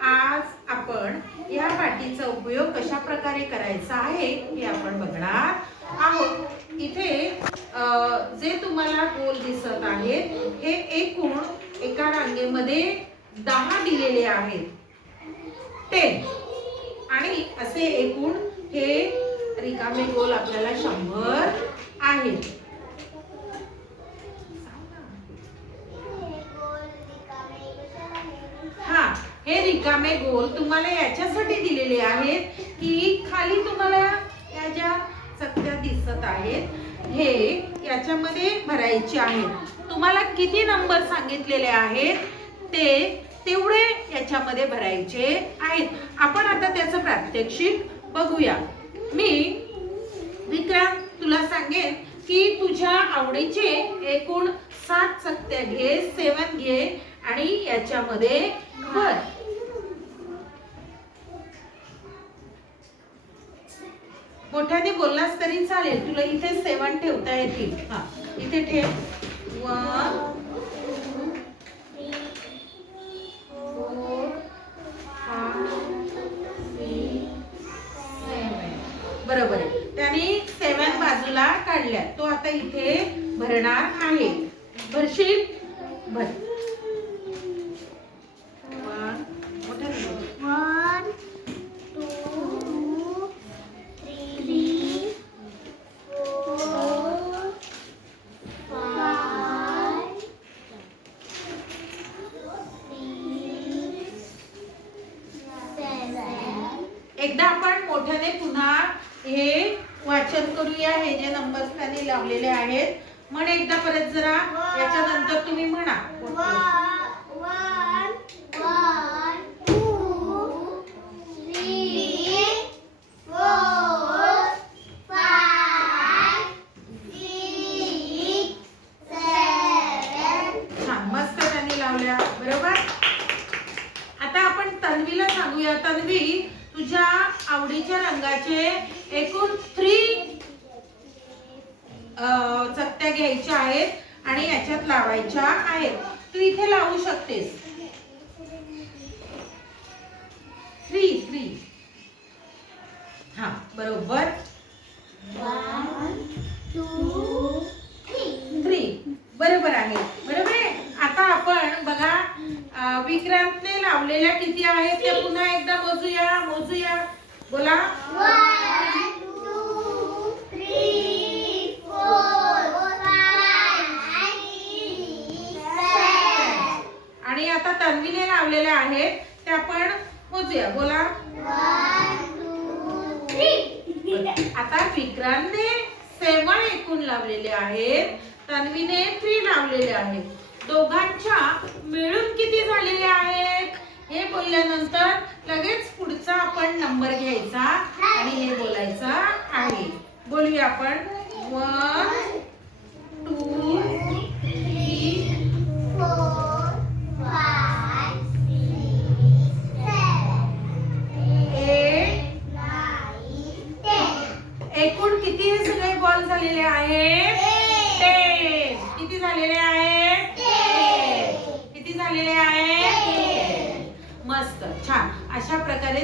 आज आपण या पाटीचा उपयोग कशा प्रकारे करायचा आहे हे आपण बघणार आहोत। इथे जे तुम्हाला गोल दिसत आहेत हे एकूण एका रांगेमध्ये 10 दिलेले आहेत, 10, आणि असे एकूण हे रिकामे गोल आपल्याला 100 आहेत। हे रिकामे गोल तुम्हाला याच्यासाठी दिलेले आहेत की खाली तुम्हाला या ज्या चकत्या दिसत आहेत हे याच्यामध्ये भरायचे आहेत। तुम्हाला किती नंबर सांगितलेले आहेत ते तेवढे याच्यामध्ये भरायचे आहेत। आपण आता त्याचं प्रात्यक्षिक बघूया। मी विक्रांत तुला सांगेन की तुझ्या आवडीचे एकूण 7 चकत्या घे, 7 घे आणि याच्यामध्ये भर। मोठ्याने बोललास तरी चालेल, तुला इथे 7 ठेवता येतील। हा, इथे ठेव। 1 2 3 4 5 6 7 बरोबर आहे। त्याने 7 बाजूला काढल्या, तो आता इथे भरणार आहे। भरशील? भर। 1 2 3 4 5 6 7 एकदा आपण मोठ्याने पुन्हा हे वाचन करूया। हे जे नंबर्स त्यांनी लावलेले आहेत, म्हण एकदा परत जरा, याच्या नंतर तुम्ही म्हणा। 1 2 3 4 5 6 7 छान, मस्त त्यांनी लावल्या, बरोबर। आता आपण तन्वीला सांगूया। तन्वी, तुझ्या आवडीच्या रंगाचे एकूण 3 चकत्या घ्यायच्या आहेत आणि याच्यात लावायच्या आहेत। तू इथे लावू शकतेस। 3 हा, बरोबर। 1 2 3 बरोबर आहे, बरोबर आहे। आता आपण बघा विक्रांतने लावलेल्या किती आहेत ते पुन्हा एकदा मोजूया। बोला। 1 2 3 4 5 6 आणि आता तन्वीने लावलेल्या आहेत ते आपण मोजूया। बोला। 1 2 3 आता विक्रांतने 7 एकूण लावलेले आहेत, तन्वीने 3 लावलेले आहेत। दोघांच्या मिळून किती झालेले आहेत हे बोलल्यानंतर लगेच पुढचा आपण नंबर घ्यायचा आणि हे बोलायचं आहे। बोलूया आपण। 1 2 3 4 5 6 7 8 9 10 एकूण किती हे सगळे बॉल झालेले आहेत? 10 किती झालेले आहेत? 10 किती झालेले आहेत? 10 मस्त, छान। अशा प्रकारे